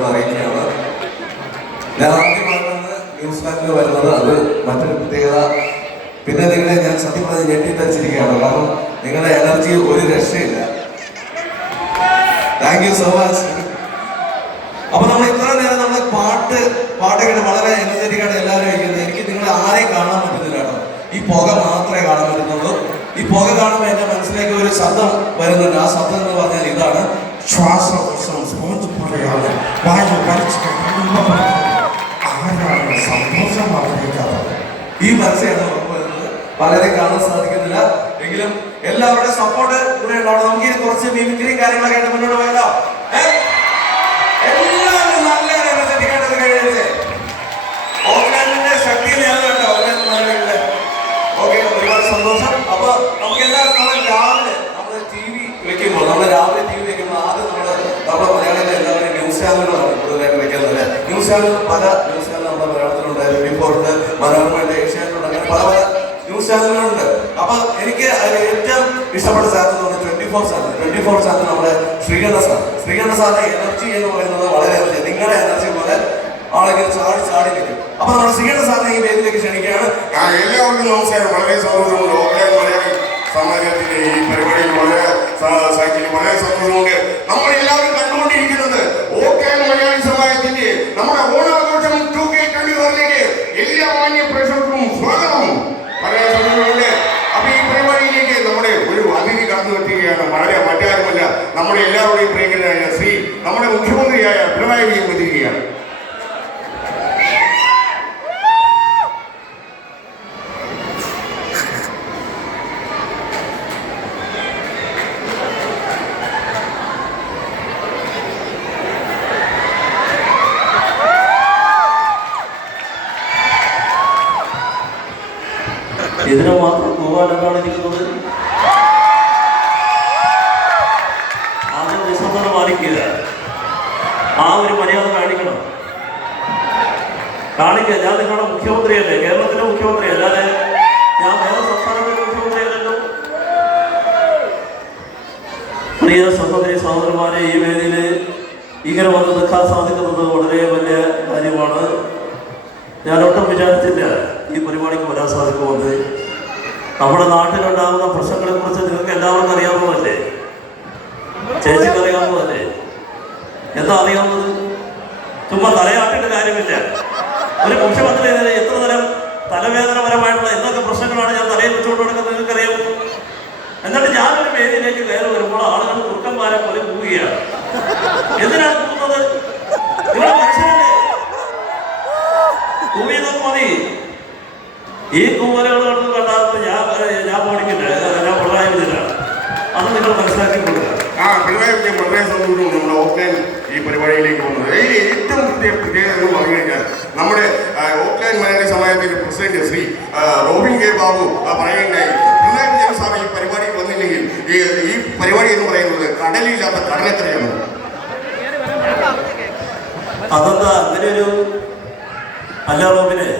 സന്തോഷത്തോടെ അറിയിക്കുകയാണ്. ഞാൻ ആദ്യമായിട്ടാണ് ന്യൂസ് ലാൻഡിൽ വരുന്നത്. അത് മറ്റൊരു പ്രത്യേകത. പിന്നെ നിങ്ങളെ ഞാൻ സത്യം പറഞ്ഞ് ഞെട്ടിത്തരിച്ചിരിക്കുകയാണ്. കാരണം നിങ്ങളുടെ എനർജി ഒരു രക്ഷയില്ല. Thank you so much. അപ്പൊ നമ്മൾ ഇത്ര നേരം നമ്മൾ പാട്ടൊക്കെ വളരെ എനർജറ്റിക് ആയിട്ട് എല്ലാവരും ഇരിക്കുന്നത്. എനിക്ക് നിങ്ങളെ ആരെയും കാണാൻ പറ്റുന്നില്ല കേട്ടോ. ഈ പുക മാത്രമേ കാണാൻ പറ്റുന്നുള്ളൂ. ഈ പുക കാണുമ്പോൾ എന്റെ മനസ്സിലേക്ക് ഒരു ശബ്ദം വരുന്നുണ്ട്. ആ ശബ്ദം എന്ന് പറഞ്ഞാൽ ഇതാണ്: ശ്വാസകോശം സ്പോഞ്ച് പോലെയാണ്, വായു ആരാണ് സന്തോഷം ആഗ്രഹിക്കാറ്. ഈ മനസ്സിലാണ് നമുക്ക് വരുന്നത്. പലരെയും കാണാൻ സാധിക്കുന്നില്ല എങ്കിലും എല്ലാവരുടെയും സപ്പോർട്ട് കൂടെ ഉണ്ടാവണം. നമുക്ക് ഇനി കുറച്ച് മിമിക്രിയും കാര്യങ്ങളൊക്കെ ആയിട്ട് മുന്നോട്ട് പോയാലോ? എല്ലാവരും നല്ല എനർജറ്റിക് ആയിട്ട് കഴിയട്ടെ. ഓക്ലാൻഡിന്റെ ശക്തിയിൽ ഞാൻ കേട്ടോ. ഓക്കെ, ഒരുപാട് സന്തോഷം. അപ്പൊ നമുക്ക് എല്ലാവരും രാവിലെ നമ്മൾ ടി വി വെക്കുമ്പോൾ ആദ്യം നമ്മുടെ മലയാളികളെ എല്ലാവരും ന്യൂസ് ചാനലുകളാണ് കൂടുതലായിട്ട് വെക്കുന്നത്. ന്യൂസ് ചാനൽ പല ന്യൂസ് ചാനൽ നമ്മുടെ മലയാളത്തിലുണ്ട്. റിപ്പോർട്ട്, മനോരമയുടെ, ഏഷ്യാനെറ്റുണ്ട്. അങ്ങനെ പല പല ന്യൂസ് ചാനലുകളുണ്ട്. അപ്പൊ എനിക്ക് ഏറ്റവും ഇഷ്ടപ്പെട്ട ചാനൽ എന്ന് പറഞ്ഞാൽ 24 ചാനൽ നമ്മുടെ ശ്രീകണ്ഠ സാറിന്റെ എനർജി എന്ന് പറയുന്നത് വളരെ നിങ്ങളുടെ എനർജി പോലെ ആളുകൾ ചാടി നിൽക്കും. അപ്പൊ നമ്മുടെ ശ്രീകണ്ഠ സാറിനെ ഈ വേദിയിലേക്ക് ക്ഷണിക്കുകയാണ്. എല്ലാവർക്കും നമസ്കാരം. വളരെ സന്തോഷമുണ്ട്. ഓക്ലാൻഡ് മലയാളി സമാജത്തിന്റെ ഈ പരിപാടിയിൽ വളരെ സന്തോഷമുണ്ട്. നമ്മളെല്ലാവരും കണ്ടുകൊണ്ടിരിക്കുന്നത് ഓക്ലാൻഡ് മലയാളി സമാജത്തിന്റെ നമ്മുടെ ഓണാഘോഷം 2K21 എല്ലാ മാന്യ പ്രേക്ഷകർക്കും സ്വാഗതം. വളരെ സന്തോഷമുണ്ട്. അപ്പൊ ഈ പരിപാടിയിലേക്ക് നമ്മുടെ ഒരു അതിഥി കടന്നു എത്തുകയാണ്. വളരെ മറ്റാരുമല്ല, നമ്മുടെ എല്ലാവരുടെയും പ്രിയങ്കരായ നമ്മുടെ മുഖ്യമന്ത്രിയായ പിണറായി വിജയൻ എത്തിയിരിക്കുകയാണ്. ഇതിനെ മാത്രം പോകാനെന്താണ് ഇരിക്കുന്നത്? ആദ്യം നിസ്സംഗത പാലിക്കുക. ആ ഒരു മര്യാദ കാണിക്കണം. ഞാൻ നിങ്ങളുടെ മുഖ്യമന്ത്രിയല്ലേ, കേരളത്തിലെ മുഖ്യമന്ത്രി, അല്ലാതെ ഞാൻ വേറെ സംസ്ഥാനത്തിന്റെ മുഖ്യമന്ത്രിയല്ലല്ലോ. പ്രിയ സഹോദരന്മാരെ, ഈ വേദിയിൽ ഇങ്ങനെ വന്ന് നിൽക്കാൻ സാധിക്കുന്നത് വളരെ വലിയ കാര്യമാണ്. ഞാനൊട്ടും വിചാരിച്ചില്ല ഈ പരിപാടിക്ക് വരാൻ സാധിക്കുമെന്ന്. നമ്മുടെ നാട്ടിലുണ്ടാകുന്ന പ്രശ്നങ്ങളെ കുറിച്ച് നിങ്ങൾക്ക് എല്ലാവർക്കും അറിയാവുന്നതല്ലേ? ചേച്ചിക്ക് അറിയാവുന്നതല്ലേ? എന്താ അറിയാവുന്നത്? ചുമ്മാ തലയാട്ടിട്ട് കാര്യമില്ല. ഒരു മുഖ്യമന്ത്രി എത്ര തരം തലവേദനപരമായിട്ടുള്ള എന്തൊക്കെ പ്രശ്നങ്ങളാണ് ഞാൻ തലയിൽ വെച്ചുകൊണ്ട് കൊടുക്കുന്നത് നിങ്ങൾക്കറിയാം. എന്നിട്ട് ഞാനൊരു വേദിയിലേക്ക് കയറി വരുമ്പോൾ ആളുകൾ കുറുക്കന്മാരെ പോലെ പോവുകയാണ്. എന്തിനാണ് പോകുന്നത്? നിങ്ങളുടെ മനുഷ്യരല്ലേ? കൂവിയതൊക്കെ മതി. ഈ കൂവലുകൾ കണ്ടു കണ്ടാൽ ഞാൻ ഓടിക്കില്ല. ഞാൻ പിണറായി വിജയനാണ്. അത് നിങ്ങൾ മനസ്സിലാക്കി കൊടുക്കുക. പിണറായി വിജയൻ വളരെ സന്തോഷവും നമ്മുടെ ഓക്ലാൻഡ് ഈ പരിപാടിയിലേക്ക് വന്നത്. ഏറ്റവും പ്രത്യേകത എന്ന് പറഞ്ഞു കഴിഞ്ഞാൽ നമ്മുടെ ഓക്ലാൻഡ് മലയാളി സമാജത്തിന്റെ പ്രസിഡന്റ് റോബിൻ കെ ബാബു പറയുകയുണ്ടായി, പിണറായി വിജയൻ സാർ ഈ പരിപാടിക്ക് വന്നില്ലെങ്കിൽ ഈ പരിപാടി എന്ന് പറയുന്നത് കടലില്ലാത്ത കടലക്കരയാണ്. അതെന്താ അങ്ങനെ ഒരു അല്ല റോബിനെ?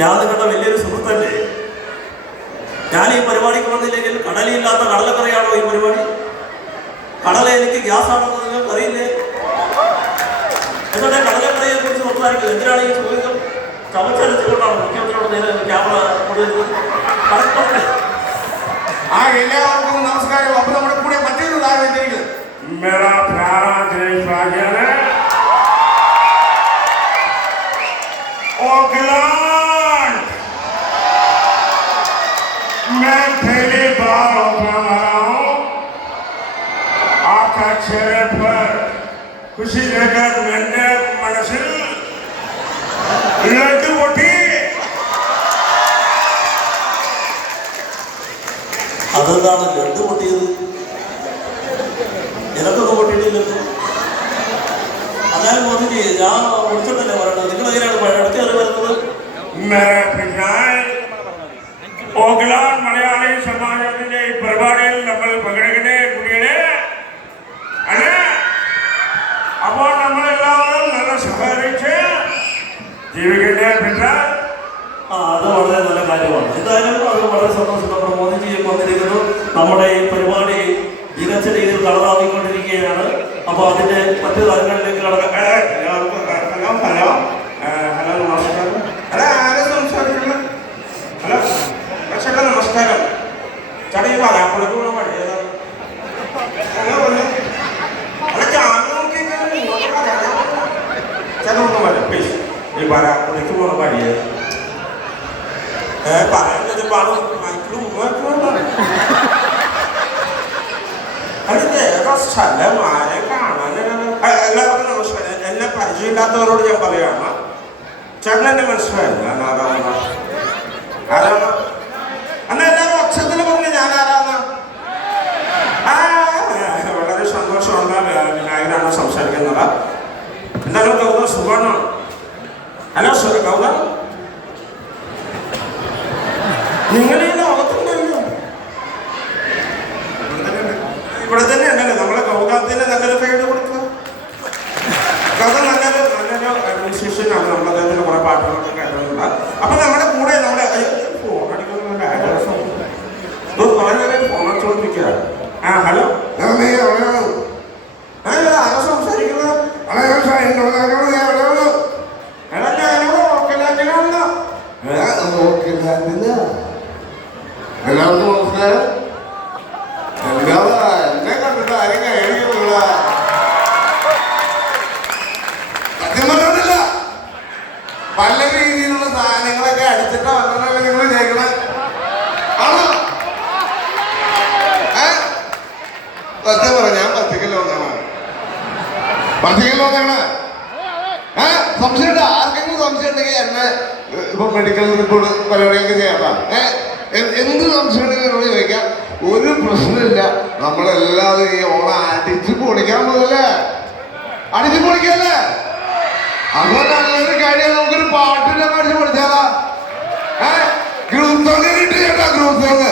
ഞാൻ നിങ്ങളുടെ വലിയൊരു സുഹൃത്തല്ലേ. ഞാൻ ഈ പരിപാടിക്ക് വന്നില്ലെങ്കിൽ കടലില്ലാത്ത കടലക്കറിയാണോ ഈ പരിപാടി? കടല എനിക്ക് ഗ്യാസ് ആണെന്ന് നിങ്ങൾക്ക് അറിയില്ലേ? എന്നിട്ട് കടലക്കറിയെ കുറിച്ച് സംസാരിക്കുന്നത് എന്തിനാണ് ഈ ചോദ്യം? ചമച്ചരച്ചുകൊണ്ടാണ് മുഖ്യമന്ത്രിയോട് നേരെ ക്യാമറ കൊണ്ടുവരുന്നത്. എല്ലാവർക്കും നമസ്കാരം. അപ്പൊ നമ്മുടെ കൂടെ മറ്റൊരു താരം എത്തിയിരിക്കുന്നത് मैं पहली बार ओकलैंड आया हूँ. आपका चेहरे पर खुशी लेकर मैंने मनसिल लड्डू पोटी. അതെന്താണ് ലഡ്ഡു പൊട്ടിയത്? എനിക്കൊന്നും പൊട്ടിയിട്ടില്ലല്ലോ. അതായത് മോദിജി, ഞാൻ വിളിച്ചിട്ടല്ലേ പറയണത്. നിങ്ങൾ എങ്ങനെയാണ് അടുത്ത് കയറി വരുന്നത്? ഓക്ലാൻഡ് മലയാളി സമാജത്തിന്റെ ഈ പരിപാടിയിൽ നമ്മൾ പങ്കെടുക്കട്ടെ കുട്ടികളെ. അപ്പോൾ നമ്മളെല്ലാവരും നല്ല സഹകരിച്ച് ജീവിക്കട്ടെ. അത് വളരെ നല്ല കാര്യമാണ്. എന്തായാലും അത് വളരെ സന്തോഷം. നമ്മുടെ മോദിജി വന്നിരിക്കുന്നു. നമ്മുടെ ഈ പരിപാടി മികച്ച മികച്ച രീതിയിൽ കളറാക്കിക്കൊണ്ടിരിക്കുകയാണ്. അപ്പോൾ അതിന്റെ മറ്റു തലങ്ങളിലേക്ക് കടക്കാം. ഹലോ ഹലോ ഹലോ നമസ്കാരം. അല്ല ആരെ സംസാരിക്കുന്നത്? ഹലോ ചേട്ടാ നമസ്കാരം. ചേട്ടാ ഈ വരാപ്പുഴക്ക് പോകണ വഴി ഏതാണ്? അല്ല ചാനൽ നോക്കിയിട്ട് ചേട്ടാ ഒന്ന് വരാം പ്ലീസ്. ഈ വരാപ്പുഴക്ക് പോകണ വഴി ഏതാണ്? പറയാൻ പാടും മൈക്കിൾ അതിന്റെ ഏതോ സ്ഥലം ആരെ കാണാൻ. എല്ലാവർക്കും നമസ്കാരം. എന്നെ പരിചയമില്ലാത്തവരോട് ഞാൻ പറയുകയാണ്, ചേട്ടൻ എന്നെ മനസ്സിലായില്ല. ഞാൻ ആരാണ് ആരാണ് അന്ന് എല്ലാവരും ഒച്ചത്തിൽ പറഞ്ഞു ഞാൻ ആരാന്ന്. വളരെ സന്തോഷമുണ്ട്. വിനായകനാണ് സംസാരിക്കുന്നത്. എന്താണ് ഗൗതം സുഖമാണോ? ഹലോ ഗൗതം, നിങ്ങൾ ഈ ലോകത്തുണ്ടല്ലോ, ഇവിടെ തന്നെ ഉണ്ടല്ലോ. നമ്മളെ ഗൗതത്തിന് നല്ലൊരു പേര് കൊടുക്കുക. ഗൗതം നല്ലൊരു മ്യൂസീഷ്യനാണ്. നമ്മൾ അദ്ദേഹത്തിന് കുറെ പാട്ടുകളൊക്കെ കേട്ടിട്ടുണ്ട്. അപ്പൊ നമ്മുടെ കൂടെ നമ്മുടെ ഫോൺ അടിക്കുന്ന കുറെ നേരം ഫോൺ അടിച്ചോണ്ടിരിക്കുക. ആ ഹലോ ആരോ സംസാരിക്കുന്നത്? എല്ലാവർക്കും നമസ്കാരം. എന്നെ കണ്ടിട്ട് ആരും കഴിയുന്നില്ല. സത്യം പറഞ്ഞില്ല, പല രീതിയിലുള്ള സാധനങ്ങളൊക്കെ അടിച്ചിട്ട് വന്നതല്ലേ നിങ്ങൾ കേൾക്കണേ? ആണോ? സത്യം പറ, ഞാൻ പച്ചക്കല്ലോ ഒന്നാണ്. സംശയമുണ്ട്? ആർക്കെങ്കിലും സംശയം ഉണ്ടെങ്കിൽ എന്നെ ഇപ്പൊ മെഡിക്കൽ റിപ്പോർട്ട് പരിപാടിയൊക്കെ ചെയ്യാം. എന്ത് സംശയം ഉണ്ടെങ്കിൽ എന്നോട് ചോദിക്കാം, ഒരു പ്രശ്നമില്ല. നമ്മളെല്ലാവരും ഈ ഓണം അടിച്ചു പൊളിക്കാൻ പോകല്ലേ, അടിച്ചു പൊളിക്കല്ലേ? അപ്പൊ നല്ലൊരു കാര്യം, നമുക്കൊരു പാട്ടിനെ അടിച്ചു പൊളിച്ചാലാ. ഗ്രൂപ്പ് സോങ് കിട്ടി ചേട്ടാ, ഗ്രൂപ്പ് സോങ്.